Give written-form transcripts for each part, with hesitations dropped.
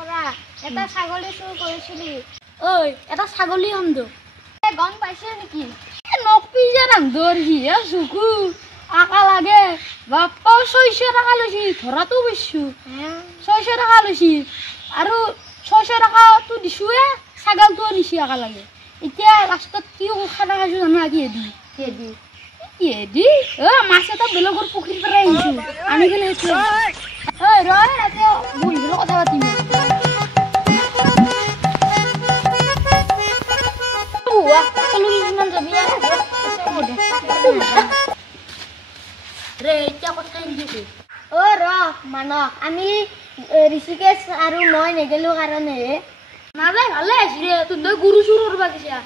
কৰা এটা ছাগলী চুৰ কৰিছিলি ঐ এটা ছাগলী হমদো গম পাইছে নেকি নকপি যে নাম দৰহি চুকু আকা লাগে বাপ্পা 600 টাকা লৈছি ধৰাটো পাইছো 600 টাকা লৈছি আৰু 600 টাকাটো দিছোৱে ছাগলটো নিছি আকা লাগে এতিয়া লাষ্টত কি খানা খাইছো জানা কি দি মাছ এটা বেলেগৰ পুখুৰীৰ পৰা আনিছো আনি কেনে সেইটো ঐ ৰয় ৰাতে মই ইমান কথা পাতিম ৰে এতিয়া কথা দিছো মানক আমি ঋষিকেশ আৰু মই নেগেলো কাৰণে নাযায় ভালে আছিল তুই গৰু চুৰ কৰিব গৈছা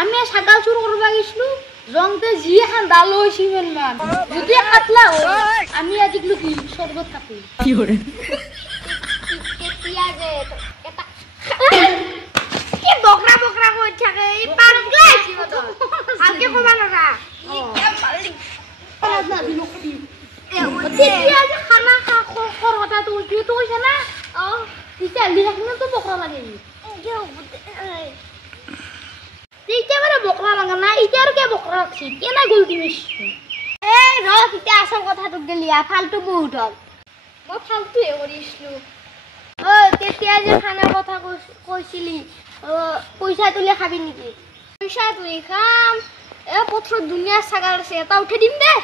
আমি ছাগল চুৰ কৰিব গৈছিলো জংতে যি এখন ডাল হৈছি মান যদি কাটলা আমি আজি কি স্বৰ্গত কাটি কি কৰে কেতিয়া যে এটা কি বকৰা কৈ থাকে এই পাগলা আছি মত আকে কবা নৰা তেতিয়া যে খানা খৰ কথাটো কি তো কৈছ না তেতিয়া লিখাখনো তো বকৰা লাগে তেতিয়া মানে বকৰা লাগা না এতিয়া আৰু কে বকৰা আছে কেনা গলতি মিছি এই ৰ তেতিয়া আসল কথাটো গলিয়া ফালতু বহুত হল মই ফালতুয়ে কৰিছিলো তেতিয়া যে খানা কথা কৈছিলি পইচা তুলি খাবি নেকি পইচা তুলি খাম পথৰ দুনিয়া ছাগাল আছে এটা উঠে দিম দে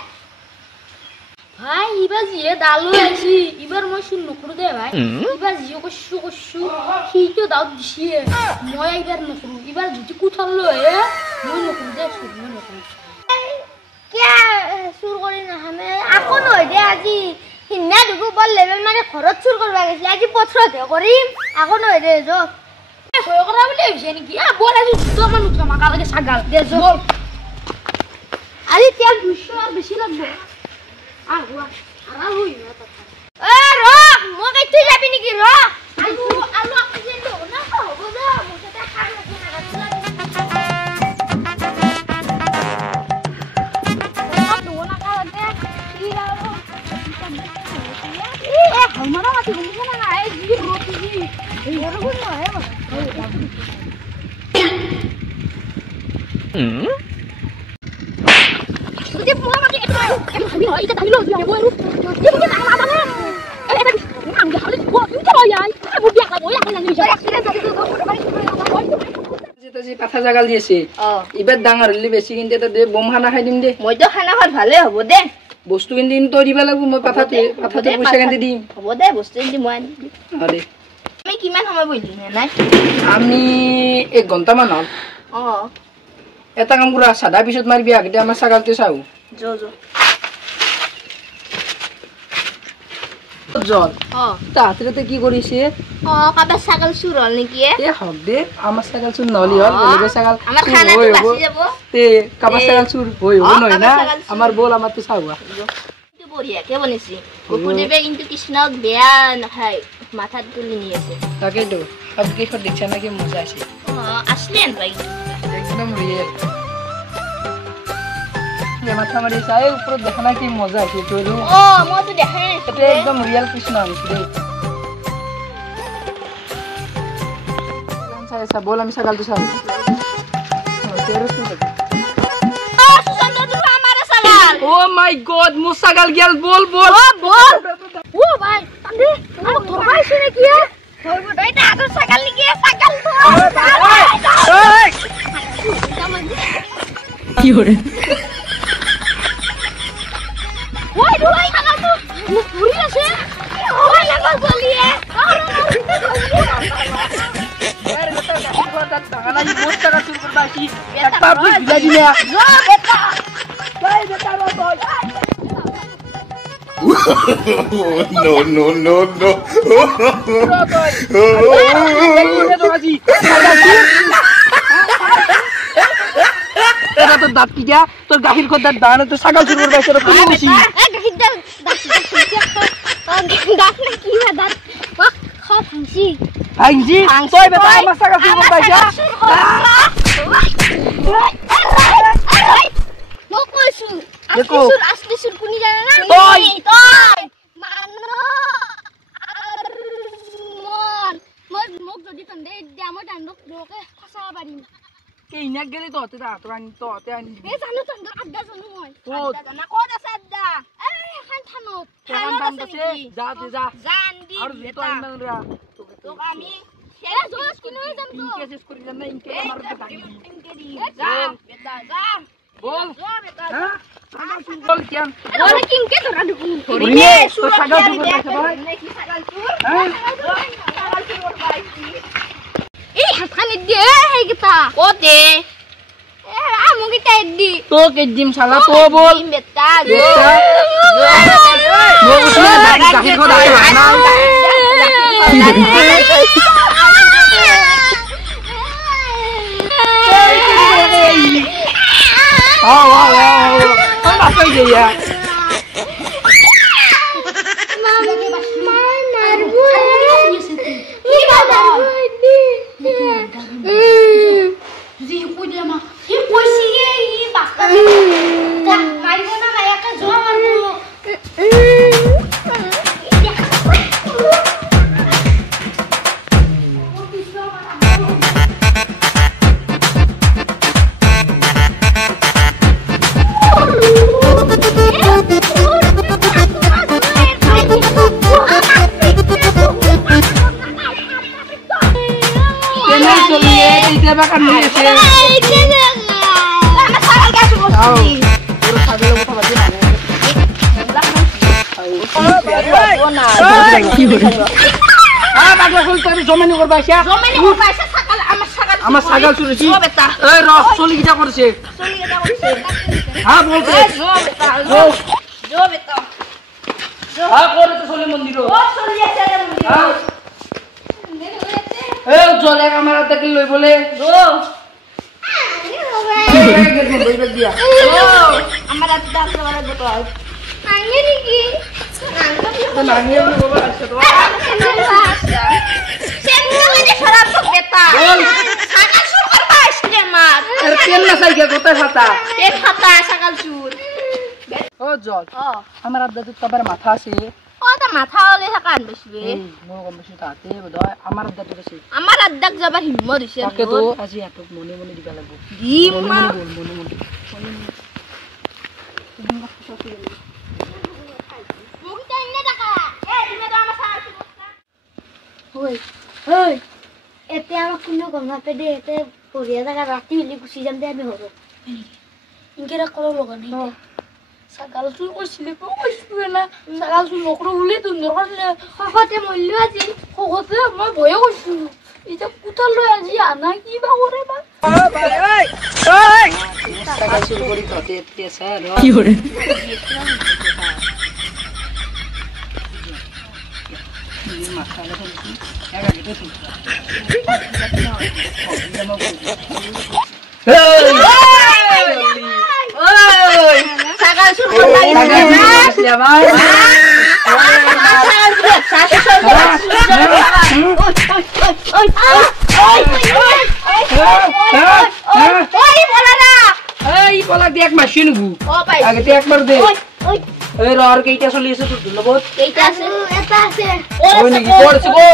ভাই ইবা জিয়ে দালু আইছি ইবাৰ মই শুন নকৰো দে ভাই ইবাৰ জিও কইছো সিটো দাউত দিছিয়ে মই ইবাৰ নকৰো ইবাৰ যদি কুঠল লয় মই নকৰো দে শুন মই নকৰো কে চুৰ কৰি নাহামে আকো নয় দে আজি হিন্না দুগু বল লেভেল মানে ঘৰত চুৰ কৰবা গৈছিল আজি পথৰতে কৰিম আকো নয় দে যো ভয় কৰা বুলি ভাবিছে নেকি বল আজি দুটামান উঠা মাকা লাগে ছাগাল দে যো আজি তেল 200 আর বেশি লাগবে আগুয়া আরা হই না র মই কইতে যাবি নাকি র আলু আপনি যে তো না হবো না মোটা খাই हमारा माती घूमने ना आए जी रोटी जी ये रोग ना है ये पूरा माती एक भाभी हो इधर भाभी लो वो रू ये मुझे ना माता ना ए हम के हाले वो क्यों चलो यार वो बिया का वो या नहीं जा যেটা যে পাথা জাগাল দিয়েছে ইবাৰ ডাঙৰ হলি বেছি কিনতে এটা দে বম খানা খাই দিম দে মই তো খানা খাত ভালে হ'ব দে বস্তু কিনি তো দিবা লাগব মই পাথাতে পইচা কিনি দিম হ'ব দে বস্তু কিনি মই আরে আমি কিমান সময় বইলি নাই আমি 1 ঘন্টা মান হল এটা কাম কৰা সাদা পিছত মাৰবি আগতে আমাৰ ছাগালতে চাও যো জল তাতে কি কৰিছে কাবা ছাগল চুৰ হল নেকি এ হক দে আমাৰ ছাগাল চুৰ নহলি হল বেলেগ ছাগাল আমাৰ খানাটো বাসি যাব তে কাবা ছাগাল চুৰ হৈ হ'ব নহয় না আমাৰ বল আমাৰ তো চাওয়া তো বঢ়িয়া কে বনিছি গপুদেবে কিন্তু কৃষ্ণক বেয়া নহয় মাথাত তুলি নি আছে তাকেতো সব কি খত দেখছ না কি মজা আছে আসলেন ভাই একদম রিয়েল ये माथा मारी साए ऊपर देखना की मजा है तो मैं तो देखा नहीं तो एकदम रियल कृष्ण है रे कौन सा ऐसा बोल हम सगाल तो साल तेरे सुन सुसंत तू हमारा सगाल ओ माय गॉड मो सगाल गेल बोल ओ भाई तंदे हम थोड़ा से ने किया होय बताई ना तो सगाल नहीं किया सगाल तो की हो रे ওই দুই খানা তো পুরি আছে ওই লাগা বলিয়ে यार बेटा गाड़ी को ताला ही बहुत सारा चुर कर बाकी एकटा भी भिला दिया जो बेटा काय बेटा रो no तेरा तो दांत की जा तो गाहिर को दांत दान तो सागल चुर कर बाकी रो कोई नहीं गाहिर दांत ने की है दांत वाह खा फंसी हांजी तोय बेटा আমার সাগল চুর कर बाकी নো কইছু देखो আসলি সুর কোনি জানা না তোই মানো মন মই যদি তন্দে দিয়া মই দান্দক লোকে ফসা পারিম কে ইনাক গেলে তোতে তোতে আনি এ জানো তন্দৰ আড্ডা জানো মই ক'ত? আড্ডা জানা ক'ত আছে আড্ডা এই খান থানত আছে যা যা জান দি আৰু জুতো আনিব ৰা তোক আমি এ জোস কিনই যাম তো ইনকে শেষ কৰি জানা ইনকে আমাৰ গাড়ী ইনকে দি যা বেটা যা বল যা বেটা হ্যাঁ সাগা চুর বল কিয়াম ওরে কিনকে তোরা ঢুকুন ধরিনে তো সাগা চুর করতে ভাই কি সাগাল চুর হ্যাঁ সাগাল চুর ওর বাইছি এই হাতখানি দে হে কিতা ওতে এ আমুকিটা দি তো কে জিম শালা তো বল বেটা वो उसने जाहिर को डाला ना आओ आओ आओ हम बात ही गया जी कोई दे मा ये कोसी ये बात ता मारी ना माया का जो मार bakar nulis ya. Sama sagal ka Tahu. Puro sagal mo tawag din ano. Bagla kul tadi জমানি করবা আসা জমানি করবা আসা সাগাল আমার সাগাল চুরেছি ও বেটা এই র চলি কিটা করছে চলি এটা করছে হ্যাঁ বলছে জো বেটা জো বেটা হ্যাঁ করে তো চলি মন্দির ও চলি আছে মন্দির এই জলে আমার দেখি লই বলে জো দিয়া আমার হাতে দাস দেওয়ার বোতল আঙ্গে নাকি নাঙ্গে বলে আসছে তো সেমনে খারাপ বেটা বল সাগাল চুর করবা আসছে মার এর তেল না চাই কোথায় খাতা এ খাতা সাগাল চুর ও জল আমার আব্বা তো তবার মাথা আছে ও তা মাথা হলে থাকান বসবে এই মোর কম বেশি তাতে বদয় আমার আব্বা তো আছে আমার আদ্দাক যাবার হিম্মত দিছে তাকে তো আজি এত মনে মনে দিবা লাগবো হিম্মা মনে মনে মুখটা ইনে দেখা এ তুমি তো আমার সাথে ওই ওই এতে আমার কোনো গঙ্গা পে দে এতে পড়িয়া জায়গা রাতি হলি গুছি যাম দে আমি হবো ইনকে রা কল লগা নেই সাগাল চুর কইছিলে তো কইছবে না সাগাল চুর নকরো বলি তো নরকালে হতে মইল আজি হতে মই ভয় কইছু এটা কুতাল লই আজি আনা কি বা করে বা এই টাকা শুরু করি তোতে পেছা র কি করে মাথা লাগা কি একা গেতে তুই ওই সাগাল চুর করবা না ভাই এই বলা দেখ মাসিন গু আগে তে একবার দে এই রর কেইটা চলি আছে তো দুলবত এইটা আছে এটা আছে ওই নাকি পড়ছে গো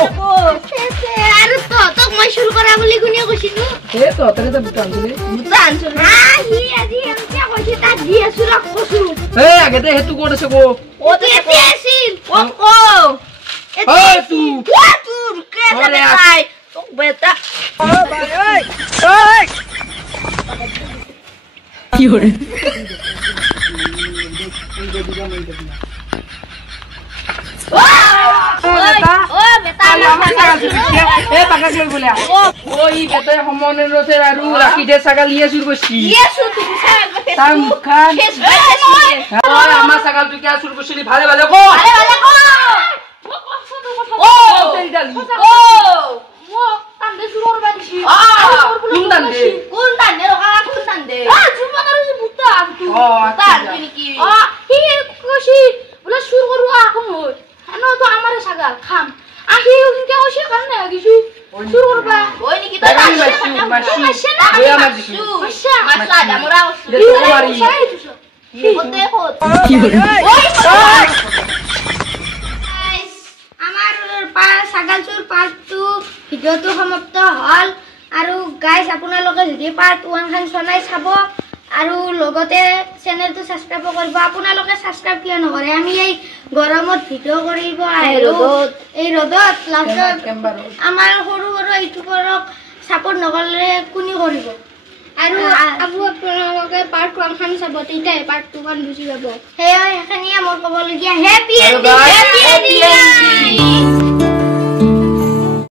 আরে তো মই শুরু করা বলি গুনিয়া কইছিনু এ তো তরে তো বুটান চলি বুটান চল না হি আজি এমকে কইছি তা দি আছে রাখছু এই আগে তে হেতু করছে গো ও তো এতে আছিল ও এই তুই ও তুই কে জানে ভাই তো বেটা এই কি হরে ও বেটা এ পাকাক লই বলে ওই বেটা সমনে রতে আৰু রাখি দে ছাগল ইয়ে শুরু করছি ইয়েসু তুই সাগাল গতে তাম খান ওই আমার ছাগল তুই কি শুরু করছিলি ভালো ভালো কো আরে ভালো কো ও তেল ডালি ও মো তান্ডে শুরু করবা দিছি কোন দান্দে কোন তান্ডে রকা কোন তান্ডে জুমা করছি বুটা আনতু ও তার কি হি কইছি বলে শুরু করু এখন হই এনো তো আমারে সাগাল খাম আহি কে কইছি কাল না কিছু শুরু করবা ওই নাকি তো মাসি না বয়া মার দিছি মাসা মাসা আমরা দেখো কি হরে আমার পা সাগাল চুর পার্ট 2 ভিডিওটো গাইজ আপোনালোকে যদি পাৰ্ট 1 খান চলাই চাব আৰু লগতে চেনেলটো সাবস্ক্ৰাইব কৰিব আপোনালোকে সাবস্ক্ৰাইব কিয় নকৰে আমি এই গৰমত ভিডিঅ কৰিব আৰু এই ৰ'দত লাষ্টত আমাৰ সৰু সৰু ইউটিউবাৰক সাপোৰ্ট নকৰিলে কোনি কৰিব আৰু আপোনালোকে পাৰ্ট 1 খান চাব তেতিয়া পাৰ্ট 2 খান বুজি পাব হেয়া এখনিয়ে মোৰ ক'বলগীয়া হেপী এণ্ডিং